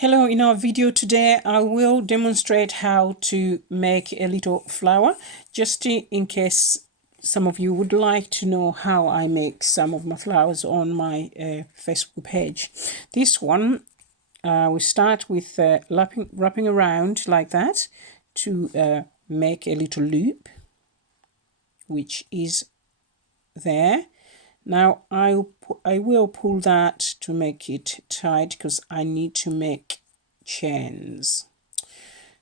Hello, in our video today I will demonstrate how to make a little flower, just in case some of you would like to know how I make some of my flowers on my Facebook page. This one we start with wrapping around like that to make a little loop, which is there. Now I will pull that to make it tight because I need to make chains.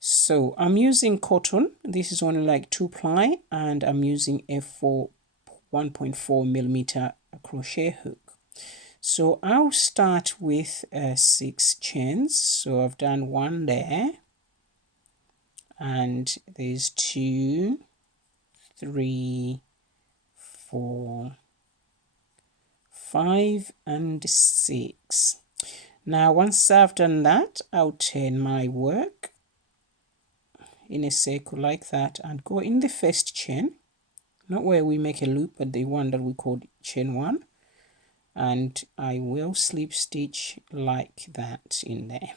So I'm using cotton. This is only like 2-ply, and I'm using a 1.4 millimeter crochet hook. So I'll start with 6 chains. So I've done 1 there, and there's 2, 3, 4, 5 and 6. Now once I've done that, I'll turn my work in a circle like that and go in the first chain, not where we make a loop, but the one that we call chain 1, and I will slip stitch like that in there.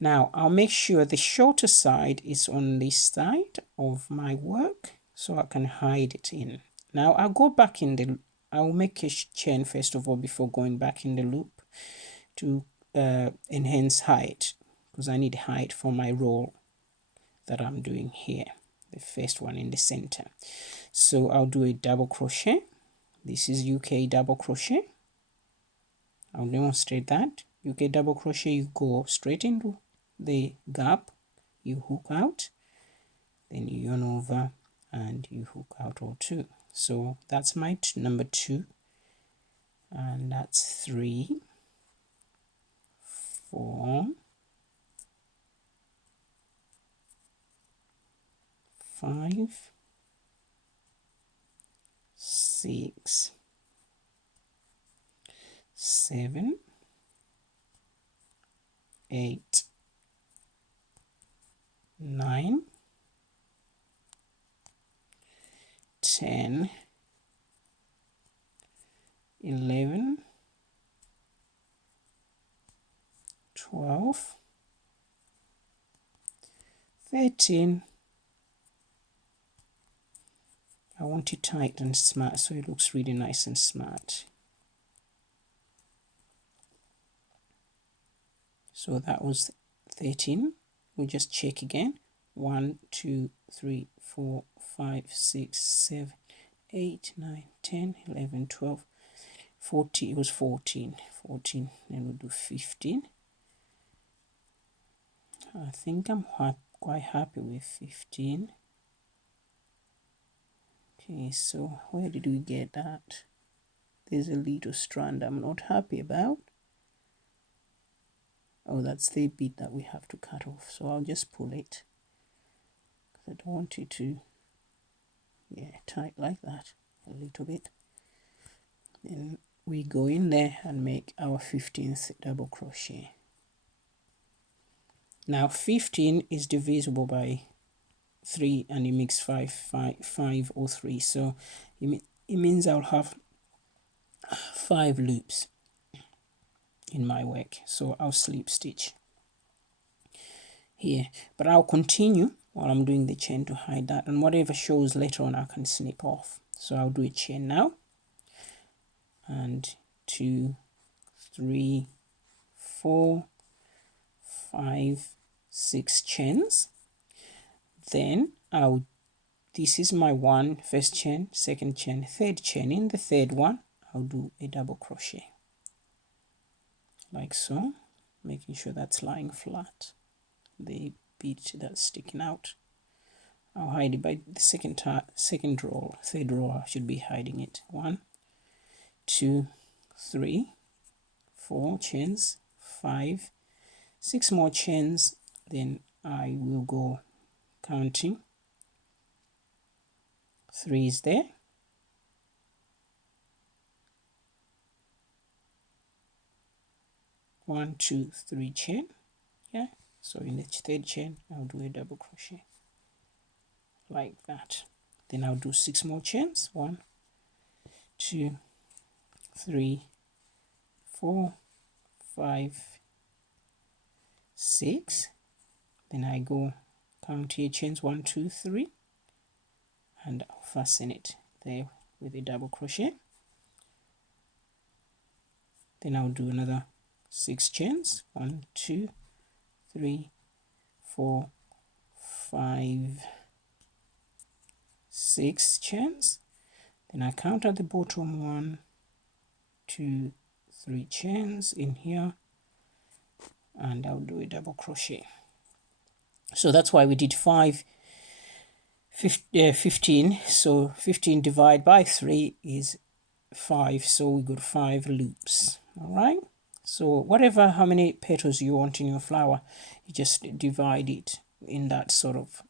Now I'll make sure the shorter side is on this side of my work so I can hide it in. Now I'll go back in the I'll make a chain first of all before going back in the loop to enhance height, because I need height for my roll that I'm doing here, the first one in the center. So I'll do a double crochet. This is UK double crochet. I'll demonstrate that. UK double crochet, you go straight into the gap, you hook out, then you yarn over and you hook out all 2. So that's my number 2, and that's 3, 4, 5, 6, 7, 8, 9, 10, 11, 12, 13. I want it tight and smart so it looks really nice and smart. So that was 13. We just check again. 1, 2, 3, 4, 5, 6, 7, 8, 9, 10, 11, 12, 14. It was 14. 14. Then we'll do 15. I think I'm quite happy with 15. Okay, so where did we get that? There's a little strand I'm not happy about. Oh, that's the bit that we have to cut off. So I'll just pull it, because I don't want it to, tight like that a little bit. Then we go in there and make our 15th double crochet. Now 15 is divisible by 3, and it makes 5 or 3. So it means I'll have 5 loops in my work. So I'll slip stitch here, but I'll continue while I'm doing the chain to hide that, and whatever shows later on I can snip off. So I'll do a chain now, and 2, 3, 4, 5, 6 chains. Then this is my first chain, second chain, third chain. In the third one I'll do a double crochet like so, making sure that's lying flat. The bit that's sticking out, I'll hide it by the second roll. Third roll I should be hiding it. 1, 2, 3, 4 chains, 5, 6 more chains. Then I will go counting. 3 is there. 1, 2, 3 chain. Yeah, so in the third chain I'll do a double crochet like that. Then I'll do 6 more chains. 1, 2, 3, 4, 5, 6, then I go count here, chains 1 2 3, and I'll fasten it there with a double crochet. Then I'll do another 6 chains, 1 2 3 4 5 6 chains. Then I count at the bottom 1 2 3 chains in here, and I'll do a double crochet. So that's why we did 15. So 15 divided by 3 is 5, so we got 5 loops. All right, so how many petals you want in your flower, you just divide it in that sort of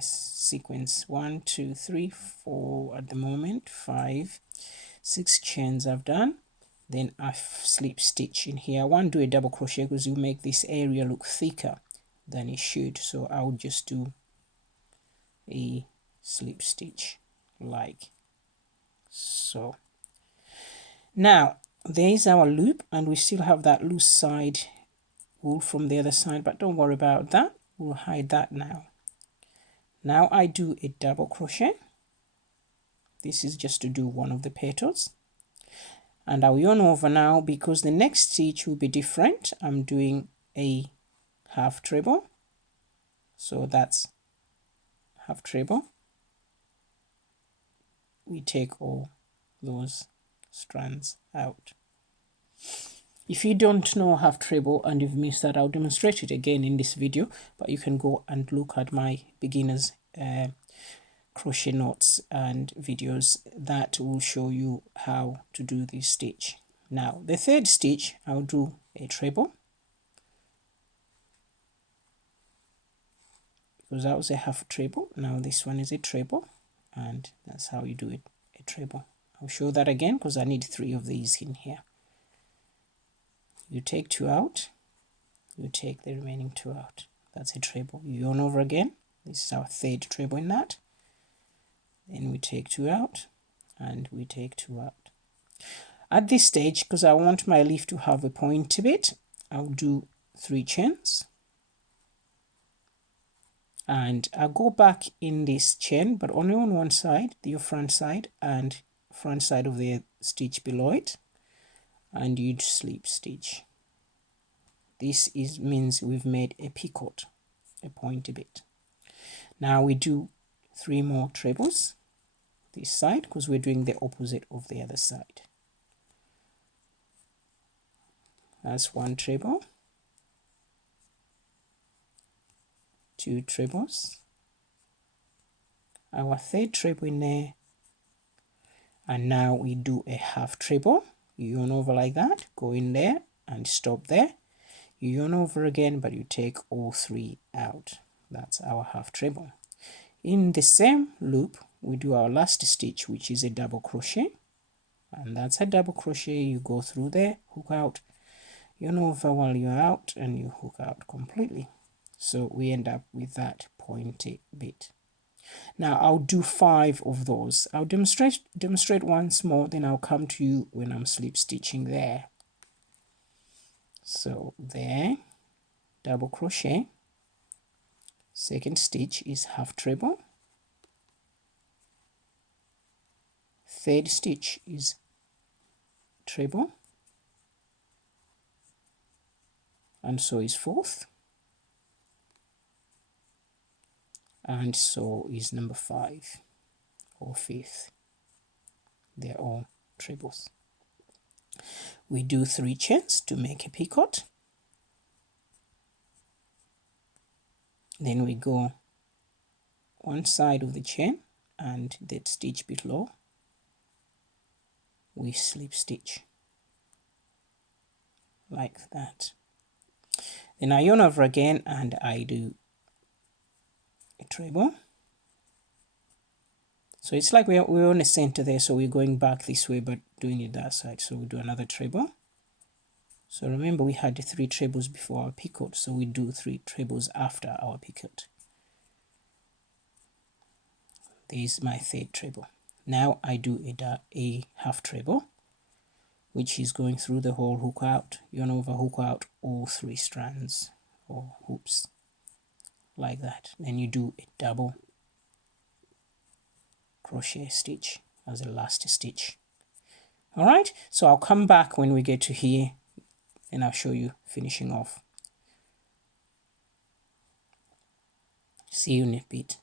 sequence. 1 2 3 4 at the moment, 5 6 chains I've done. Then I slip stitch in here. I won't do a double crochet because you make this area look thicker than it should, so I'll just do a slip stitch like so. Now there's our loop, and we still have that loose side wool from the other side, but don't worry about that, we'll hide that now. Now I do a double crochet. This is just to do one of the petals, and I'll yarn over now because the next stitch will be different. I'm doing a half treble, so that's half treble. We take all those strands out. If you don't know half treble and you've missed that, I'll demonstrate it again in this video, but you can go and look at my beginners crochet knots and videos that will show you how to do this stitch. Now the third stitch, I'll do a treble because that was a half treble. Now this one is a treble, and that's how you do it, a treble. I'll show that again because I need 3 of these in here. You take 2 out, you take the remaining 2 out. That's a treble. You yarn over again. This is our third treble in that. Then we take 2 out, and we take 2 out. At this stage, because I want my leaf to have a pointy bit, I'll do 3 chains, and I'll go back in this chain, but only on one side, your front side and front side of the stitch below it, and you'd slip stitch. This means we've made a picot, a pointy bit. Now we do 3 more trebles this side because we're doing the opposite of the other side. That's 1 treble, 2 trebles, our third treble in there, and now we do a half treble. You yarn over like that, go in there and stop there. You yarn over again, but you take all 3 out. That's our half treble. In the same loop, we do our last stitch, which is a double crochet, and that's a double crochet. You go through there, hook out, yarn over while you're out, and you hook out completely. So we end up with that pointy bit. Now I'll do 5 of those. I'll demonstrate once more, then I'll come to you when I'm slip stitching there. So there, double crochet, second stitch is half treble, third stitch is treble, and so is fourth, and so is number 5 or 5th. They're all trebles. We do 3 chains to make a picot. Then we go one side of the chain, and that stitch below we slip stitch like that. Then I yarn over again and I do a treble. So it's like we're on the center there, so we're going back this way but doing it that side. So we do another treble. So remember we had 3 trebles before our picot, so we do 3 trebles after our picot. This is my third treble. Now I do a half treble, which is going through the whole hook out, yarn over, hook out all 3 strands or hoops like that. Then you do a double crochet stitch as a last stitch. All right, so I'll come back when we get to here and I'll show you finishing off. See you in a bit.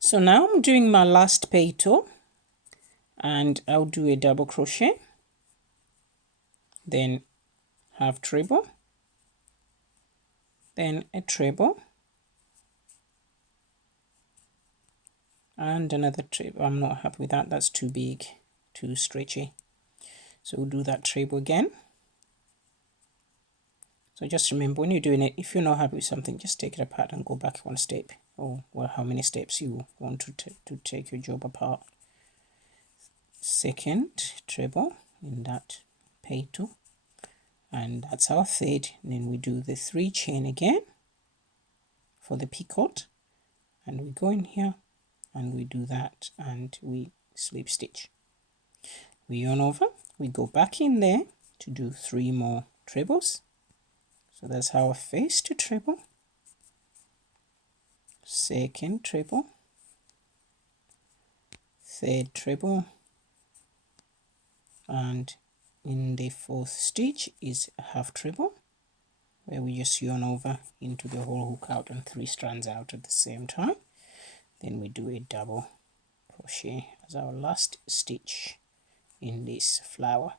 So now I'm doing my last petal, and I'll do a double crochet, then half treble, then a treble, and another treble. I'm not happy with that, that's too big, too stretchy. So we'll do that treble again. So just remember, when you're doing it, if you're not happy with something, just take it apart and go back one step, or well, how many steps you want to take your job apart. Second treble in that petal, and that's our third. And then we do the 3 chain again for the picot, and we go in here and we do that, and we slip stitch. We yarn over, we go back in there to do 3 more trebles. So that's our first treble, second treble, third treble, and in the 4th stitch is a half treble, where we just yarn over into the whole hook out and 3 strands out at the same time. Then we do a double crochet as our last stitch in this flower.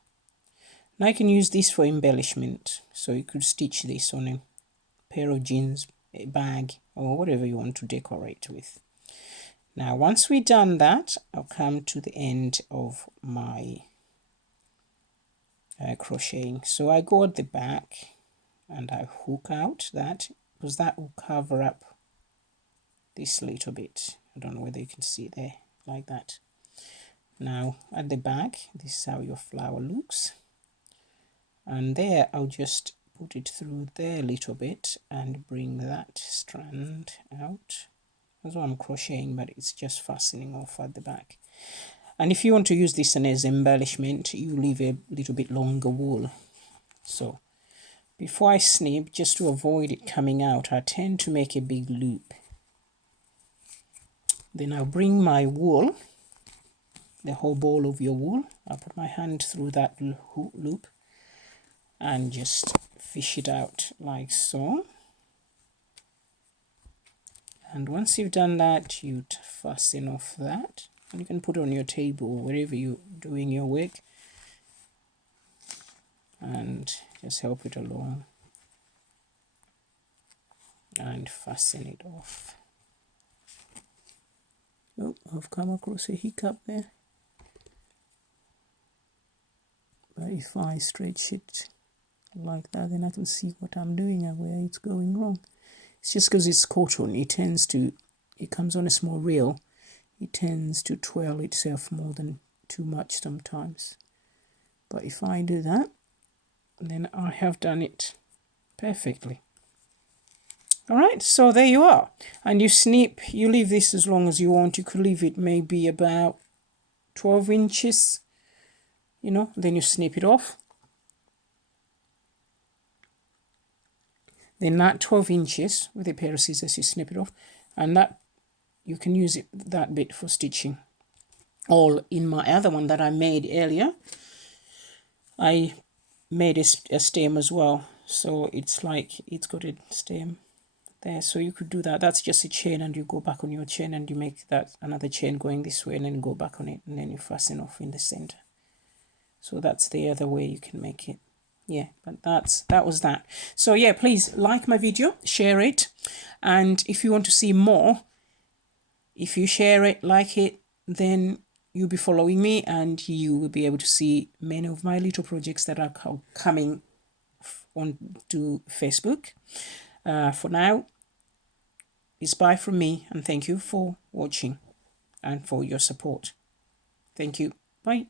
Now you can use this for embellishment, so you could stitch this on a pair of jeans, a bag, or whatever you want to decorate with. Now once we've done that, I'll come to the end of my crocheting. So I go at the back and I hook out that, because that will cover up this little bit. I don't know whether you can see there, like that. Now at the back, this is how your flower looks, and there I'll just put it through there a little bit and bring that strand out. That's what I'm crocheting, but it's just fastening off at the back. And if you want to use this as embellishment, you leave a little bit longer wool. So before I snip, just to avoid it coming out, I tend to make a big loop. Then I'll bring my wool, the whole ball of your wool, I'll put my hand through that loop and just fish it out like so. And once you've done that, you fasten off that, and you can put it on your table wherever you're doing your work and just help it along and fasten it off. Oh, I've come across a hiccup there, but if I stretch it like that, then I can see what I'm doing and where it's going wrong. It's just because it's cotton, it comes on a small reel, it tends to twirl itself more than too much sometimes. But if I do that, then I have done it perfectly. All right, so there you are. And you snip, you leave this as long as you want. You could leave it maybe about 12 inches, you know, then you snip it off. Then that 12 inches with a pair of scissors, you snip it off, and that you can use that bit for stitching. Or in my other one that I made earlier, I made a stem as well, so it's like it's got a stem there, so you could do that. That's just a chain, and you go back on your chain and you make that another chain going this way, and then go back on it, and then you fasten off in the center. So that's the other way you can make it. Yeah, but that was that. So yeah, please like my video, share it, and if you want to see more, if you share it, like it, then you'll be following me and you will be able to see many of my little projects that are coming on to Facebook. For now, it's bye from me, and thank you for watching and for your support. Thank you. Bye.